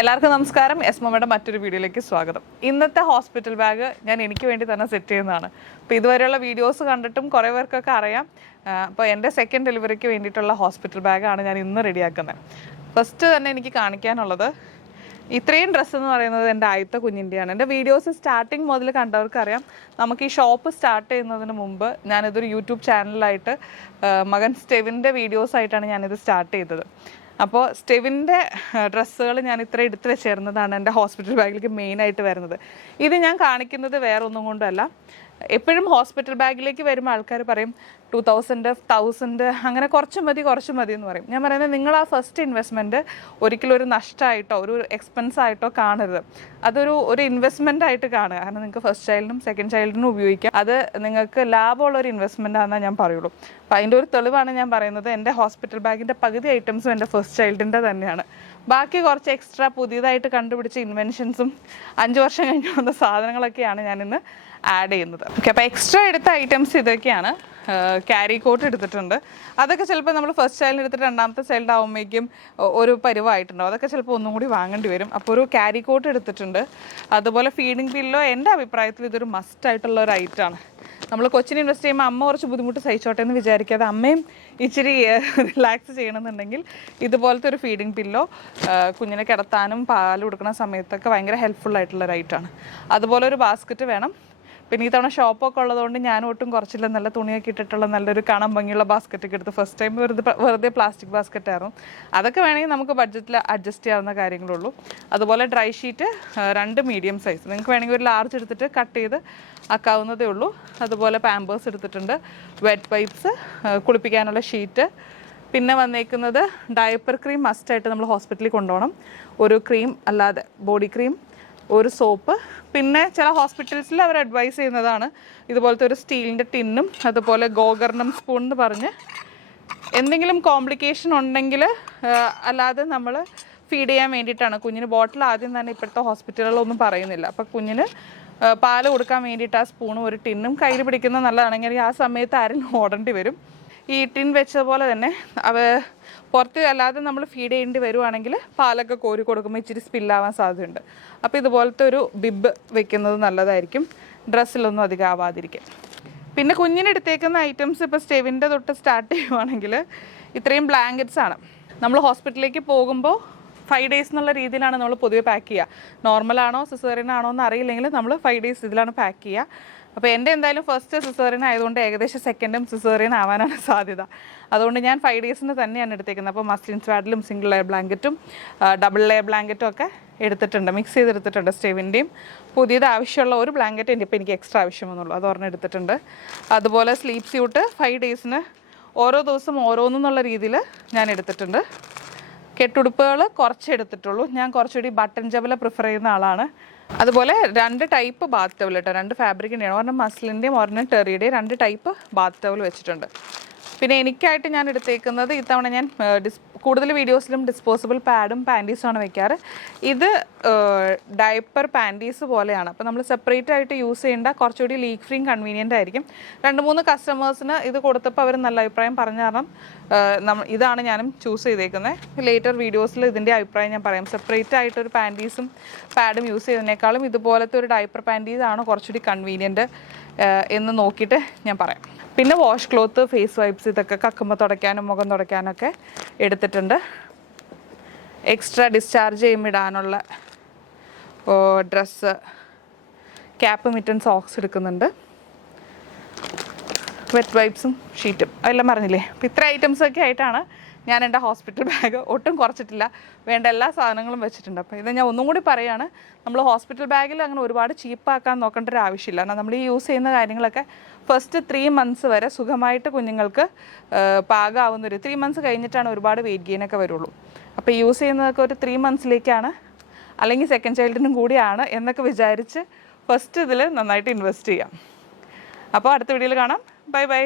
എല്ലാവർക്കും നമസ്കാരം. എസ്മമ്മയുടെ മറ്റൊരു വീഡിയോയിലേക്ക് സ്വാഗതം. ഇന്നത്തെ ഹോസ്പിറ്റൽ ബാഗ് ഞാൻ എനിക്ക് വേണ്ടി തന്നെ സെറ്റ് ചെയ്യുന്നതാണ്. അപ്പോൾ ഇതുവരെയുള്ള വീഡിയോസ് കണ്ടിട്ടും കുറേ പേർക്കൊക്കെ അറിയാം. അപ്പോൾ എൻ്റെ സെക്കൻഡ് ഡെലിവറിക്ക് വേണ്ടിയിട്ടുള്ള ഹോസ്പിറ്റൽ ബാഗാണ് ഞാൻ ഇന്ന് റെഡിയാക്കുന്നത്. ഫസ്റ്റ് തന്നെ എനിക്ക് കാണിക്കാനുള്ളത് ഇത്രയും ഡ്രസ്സ് എന്ന് പറയുന്നത് എൻ്റെ ആദ്യത്തെ കുഞ്ഞിൻ്റെയാണ്. എൻ്റെ വീഡിയോസ് സ്റ്റാർട്ടിങ് മുതൽ കണ്ടവർക്കറിയാം. നമുക്ക് ഈ ഷോപ്പ് സ്റ്റാർട്ട് ചെയ്യുന്നതിന് മുമ്പ് ഞാനിതൊരു യൂട്യൂബ് ചാനലിലായിട്ട് മകൻ സ്റ്റെവിൻ്റെ വീഡിയോസായിട്ടാണ് ഞാനിത് സ്റ്റാർട്ട് ചെയ്തത്. അപ്പോൾ സ്റ്റെവിൻ്റെ ഡ്രസ്സുകൾ ഞാൻ ഇത്ര എടുത്ത് വെച്ചേരുന്നതാണ് എൻ്റെ ഹോസ്പിറ്റൽ ബാഗിലേക്ക് മെയിനായിട്ട് വരുന്നത്. ഇത് ഞാൻ കാണിക്കുന്നത് വേറെ ഒന്നും കൊണ്ടല്ല. എപ്പോഴും ഹോസ്പിറ്റൽ ബാഗിലേക്ക് വരുമ്പോൾ ആൾക്കാർ പറയും 2000 1000 അങ്ങനെ കുറച്ച് മതി എന്ന് പറയും. ഞാൻ പറയുന്നത് നിങ്ങൾ ആ ഫസ്റ്റ് ഇൻവെസ്റ്റ്മെൻറ്റ് ഒരിക്കലും ഒരു നഷ്ടമായിട്ടോ ഒരു എക്സ്പെൻസ് ആയിട്ടോ കാണരുത്. അതൊരു ഇൻവെസ്റ്റ്മെൻ്റ് ആയിട്ട് കാണുക. കാരണം നിങ്ങൾക്ക് ഫസ്റ്റ് ചൈൽഡിനും സെക്കൻഡ് ചൈൽഡിനും ഉപയോഗിക്കാം. അത് നിങ്ങൾക്ക് ലാഭമുള്ള ഒരു ഇൻവെസ്റ്റ്മെൻ്റ് ആണെന്നേ ഞാൻ പറയുള്ളൂ. അപ്പോൾ അതിൻ്റെ ഒരു തെളിവാണ് ഞാൻ പറയുന്നത്. എൻ്റെ ഹോസ്പിറ്റൽ ബാഗിൻ്റെ പകുതി ഐറ്റംസും എൻ്റെ ഫസ്റ്റ് ചൈൽഡിൻ്റെ തന്നെയാണ്. ബാക്കി കുറച്ച് എക്സ്ട്രാ പുതിയതായിട്ട് കണ്ടുപിടിച്ച ഇൻവെൻഷൻസും 5 വർഷം കഴിഞ്ഞ് വന്ന സാധനങ്ങളൊക്കെയാണ് ഞാനിന്ന് ആഡ് ചെയ്യുന്നത്. ഓക്കെ, അപ്പോൾ എക്സ്ട്രാ എടുത്ത ഐറ്റംസ് ഇതൊക്കെയാണ്. ക്യാരി കോട്ട് എടുത്തിട്ടുണ്ട്. അതൊക്കെ ചിലപ്പോൾ നമ്മൾ ഫസ്റ്റ് ചൈൽഡ് എടുത്തിട്ട് രണ്ടാമത്തെ ചൈൽഡ് ആകുമ്പോഴേക്കും ഒരു പരിവായിട്ടുണ്ടാവും. അതൊക്കെ ചിലപ്പോൾ ഒന്നും കൂടി വാങ്ങേണ്ടി വരും. അപ്പോൾ ഒരു ക്യാരി കോട്ട് എടുത്തിട്ടുണ്ട്. അതുപോലെ ഫീഡിങ് പില്ലോ എൻ്റെ അഭിപ്രായത്തിൽ ഇതൊരു മസ്റ്റായിട്ടുള്ള ഒരു ഐറ്റമാണ്. നമ്മൾ കൊച്ചിന് ഇൻവെസ്റ്റ് ചെയ്യുമ്പോൾ അമ്മ കുറച്ച് ബുദ്ധിമുട്ട് സഹിച്ചോട്ടെ എന്ന് വിചാരിക്കാതെ അമ്മയും ഇച്ചിരി റിലാക്സ് ചെയ്യണമെന്നുണ്ടെങ്കിൽ ഇതുപോലത്തെ ഒരു ഫീഡിങ് പില്ലോ കുഞ്ഞിനെ കിടത്താനും പാൽ കൊടുക്കുന്ന സമയത്തൊക്കെ ഭയങ്കര ഹെൽപ്ഫുൾ ആയിട്ടുള്ള ഒരു ഐറ്റമാണ്. അതുപോലെ ഒരു ബാസ്ക്കറ്റ് വേണം. പിന്നെ ഈ തവണ ഷോപ്പൊക്കെ ഉള്ളതുകൊണ്ട് ഞാൻ ഒട്ടും കുറച്ചില്ല. നല്ല തുണിയൊക്കെ ഇട്ടിട്ടുള്ള നല്ലൊരു കാണാൻ ഭംഗിയുള്ള ബാസ്ക്കറ്റൊക്കെ എടുത്ത് ഫസ്റ്റ് ടൈം വെറുതെ പ്ലാസ്റ്റിക് ബാസ്ക്കറ്റായിരുന്നു. അതൊക്കെ വേണമെങ്കിൽ നമുക്ക് ബഡ്ജറ്റിൽ അഡ്ജസ്റ്റ് ചെയ്യാവുന്ന കാര്യങ്ങളുള്ളൂ. അതുപോലെ ഡ്രൈ ഷീറ്റ് 2 മീഡിയം സൈസ്, നിങ്ങൾക്ക് വേണമെങ്കിൽ ഒരു ലാർജ് എടുത്തിട്ട് കട്ട് ചെയ്ത് ആക്കാവുന്നതേ ഉള്ളൂ. അതുപോലെ പാമ്പേഴ്സ് എടുത്തിട്ടുണ്ട്. വെറ്റ് വൈപ്സ്, കുളിപ്പിക്കാനുള്ള ഷീറ്റ്. പിന്നെ വന്നേക്കുന്നത് ഡയപ്പർ ക്രീം മസ്റ്റായിട്ട് നമ്മൾ ഹോസ്പിറ്റലിൽ കൊണ്ടുപോകണം. ഒരു ക്രീം അല്ലാതെ ബോഡി ക്രീം, ഒരു സോപ്പ്. പിന്നെ ചില ഹോസ്പിറ്റൽസിൽ അവർ അഡ്വൈസ് ചെയ്യുന്നതാണ് ഇതുപോലത്തെ ഒരു സ്റ്റീലിൻ്റെ ടിന്നും അതുപോലെ ഗോകർണം സ്പൂൺ എന്ന് പറഞ്ഞ് എന്തെങ്കിലും കോംപ്ലിക്കേഷൻ ഉണ്ടെങ്കിൽ അല്ലാതെ നമ്മൾ ഫീഡ് ചെയ്യാൻ വേണ്ടിയിട്ടാണ്. കുഞ്ഞിന് ബോട്ടിൽ ആദ്യം തന്നെ ഇപ്പോഴത്തെ ഹോസ്പിറ്റലുകളൊന്നും പറയുന്നില്ല. അപ്പോൾ കുഞ്ഞിന് പാല് കൊടുക്കാൻ വേണ്ടിയിട്ട് ആ സ്പൂണും ഒരു ടിന്നും കയ്യിൽ പിടിക്കുന്നത് നല്ലതാണെങ്കിൽ ആ സമയത്ത് ആരും ഓടേണ്ടി വരും. ഈ ടിൻ വെച്ച പോലെ തന്നെ പുറത്ത് അല്ലാതെ നമ്മൾ ഫീഡ് ചെയ്യേണ്ടി വരുവാണെങ്കിൽ പാലൊക്കെ കോരി കൊടുക്കുമ്പോൾ ഇച്ചിരി സ്പില്ലാവാൻ സാധ്യതയുണ്ട്. അപ്പോൾ ഇതുപോലത്തെ ഒരു ബിബ് വെക്കുന്നത് നല്ലതായിരിക്കും, ഡ്രസ്സിലൊന്നും അധികം ആവാതിരിക്കും. പിന്നെ കുഞ്ഞിനെടുത്തേക്കുന്ന ഐറ്റംസ് ഇപ്പോൾ സ്റ്റെവിൻ്റെ തൊട്ട് സ്റ്റാർട്ട് ചെയ്യുവാണെങ്കിൽ ഇത്രയും ബ്ലാങ്കറ്റ്സ് ആണ്. നമ്മൾ ഹോസ്പിറ്റലിലേക്ക് പോകുമ്പോൾ 5 days എന്നുള്ള രീതിയിലാണ് നമ്മൾ പൊതുവെ പാക്ക് ചെയ്യുക. നോർമലാണോ സിസേറിയൻ ആണോ എന്ന് അറിയില്ലെങ്കിൽ നമ്മൾ 5 days ഇതിലാണ് പാക്ക് ചെയ്യുക. അപ്പോൾ എൻ്റെ എന്തായാലും ഫസ്റ്റ് സിസേറിയൻ ആയതുകൊണ്ട് ഏകദേശം സെക്കൻഡും സിസേറിയൻ ആവാനാണ് സാധ്യത. അതുകൊണ്ട് ഞാൻ 5 days തന്നെയാണ് എടുത്തേക്കുന്നത്. അപ്പോൾ മസ്ലിൻ സ്വാഡിലും സിംഗിൾ ലെയർ ബ്ലാങ്കറ്റും ഡബിൾ ലെയർ ബ്ലാങ്കറ്റും ഒക്കെ എടുത്തിട്ടുണ്ട്, മിക്സ് ചെയ്തെടുത്തിട്ടുണ്ട്. സ്റ്റെവിൻ്റെയും പുതിയത് ആവശ്യമുള്ള ഒരു ബ്ലാങ്കറ്റ് ഇപ്പോൾ എനിക്ക് എക്സ്ട്രാ ആവശ്യമെന്നുള്ളൂ, അത് ഒരെണ്ണം എടുത്തിട്ടുണ്ട്. അതുപോലെ സ്ലീപ്പ് സ്യൂട്ട് 5 days ഓരോ ദിവസം ഓരോന്നെന്നുള്ള രീതിയിൽ ഞാൻ എടുത്തിട്ടുണ്ട്. കെട്ടുടുപ്പുകൾ കുറച്ച് എടുത്തിട്ടുള്ളൂ. ഞാൻ കുറച്ചുകൂടി ബട്ടൺ ജബല പ്രിഫർ ചെയ്യുന്ന ആളാണ്. അതുപോലെ 2 ടൈപ്പ് ബാത്ത് ടവൽ കേട്ടോ, 2 ഫാബ്രിക്കിൻ്റെയാണ്. ഒരെണ്ണം മസ്ലിൻ്റെയും ഒരെണ്ണം ടെറിയുടെയും 2 ടൈപ്പ് ബാത്ത് ടവൽ വെച്ചിട്ടുണ്ട്. പിന്നെ എനിക്കായിട്ട് ഞാൻ എടുത്തേക്കുന്നത് ഇത്തവണ ഞാൻ കൂടുതൽ വീഡിയോസിലും ഡിസ്പോസിബിൾ പാഡും പാൻറ്റീസുമാണ് വെക്കാറ്. ഇത് ഡയപ്പർ പാൻറ്റീസ് പോലെയാണ്. അപ്പോൾ നമ്മൾ സെപ്പറേറ്റ് ആയിട്ട് യൂസ് ചെയ്യേണ്ട, കുറച്ചുകൂടി ലീക്ക് ഫ്രീ കൺവീനിയൻ്റ് ആയിരിക്കും. 2-3 കസ്റ്റമേഴ്സിന് ഇത് കൊടുത്തപ്പോൾ അവർ നല്ല അഭിപ്രായം പറഞ്ഞ കാരണം ഇതാണ് ഞാനും ചൂസ് ചെയ്തേക്കുന്നത്. ലേറ്റർ വീഡിയോസിൽ ഇതിൻ്റെ അഭിപ്രായം ഞാൻ പറയാം. സെപ്പറേറ്റ് ആയിട്ടൊരു പാൻറ്റീസും പാഡും യൂസ് ചെയ്തതിനേക്കാളും ഇതുപോലത്തെ ഒരു ഡയപ്പർ പാൻറ്റീസാണ് കുറച്ചുകൂടി കൺവീനിയൻറ്റ് എന്ന് നോക്കിയിട്ട് ഞാൻ പറയാം. പിന്നെ വാഷ് ക്ലോത്ത്, ഫേസ് വൈപ്സ്, ഇതൊക്കെ കക്കുമ്പോൾ തുടയ്ക്കാനും മുഖം തുടയ്ക്കാനൊക്കെ എടുത്തിട്ടുണ്ട്. എക്സ്ട്രാ ഡിസ്ചാർജ് ചെയ്യുമ്പോൾ ഇടാനുള്ള ഡ്രസ്സ്, ക്യാപ്പ്, മിറ്റൻ, സോക്സ് എടുക്കുന്നുണ്ട്. വെറ്റ് വൈപ്സും ഷീറ്റും അതെല്ലാം പറഞ്ഞില്ലേ. അപ്പോൾ ഇത്ര ഐറ്റംസൊക്കെ ആയിട്ടാണ് ഞാൻ എൻ്റെ ഹോസ്പിറ്റൽ ബാഗ് ഒട്ടും കുറച്ചിട്ടില്ല, വേണ്ട എല്ലാ സാധനങ്ങളും വെച്ചിട്ടുണ്ട്. അപ്പോൾ ഇത് ഞാൻ ഒന്നും കൂടി പറയുകയാണ്, നമ്മൾ ഹോസ്പിറ്റൽ ബാഗിൽ അങ്ങനെ ഒരുപാട് ചീപ്പാക്കാൻ നോക്കേണ്ട ഒരു ആവശ്യമില്ല. കാരണം നമ്മൾ ഈ യൂസ് ചെയ്യുന്ന കാര്യങ്ങളൊക്കെ ഫസ്റ്റ് 3 months വരെ സുഖമായിട്ട് കുഞ്ഞുങ്ങൾക്ക് പാകമാവുന്നൊരു 3 months കഴിഞ്ഞിട്ടാണ് ഒരുപാട് വെയിറ്റ് ഗെയിനൊക്കെ വരുള്ളൂ. അപ്പോൾ യൂസ് ചെയ്യുന്നതൊക്കെ ഒരു 3 monthsലേക്കാണ്, അല്ലെങ്കിൽ സെക്കൻഡ് ചൈൽഡിനും കൂടിയാണ് എന്നൊക്കെ വിചാരിച്ച് ഫസ്റ്റ് ഇതിൽ നന്നായിട്ട് ഇൻവെസ്റ്റ് ചെയ്യാം. അപ്പോൾ അടുത്ത വീഡിയോയിൽ കാണാം. Bye bye.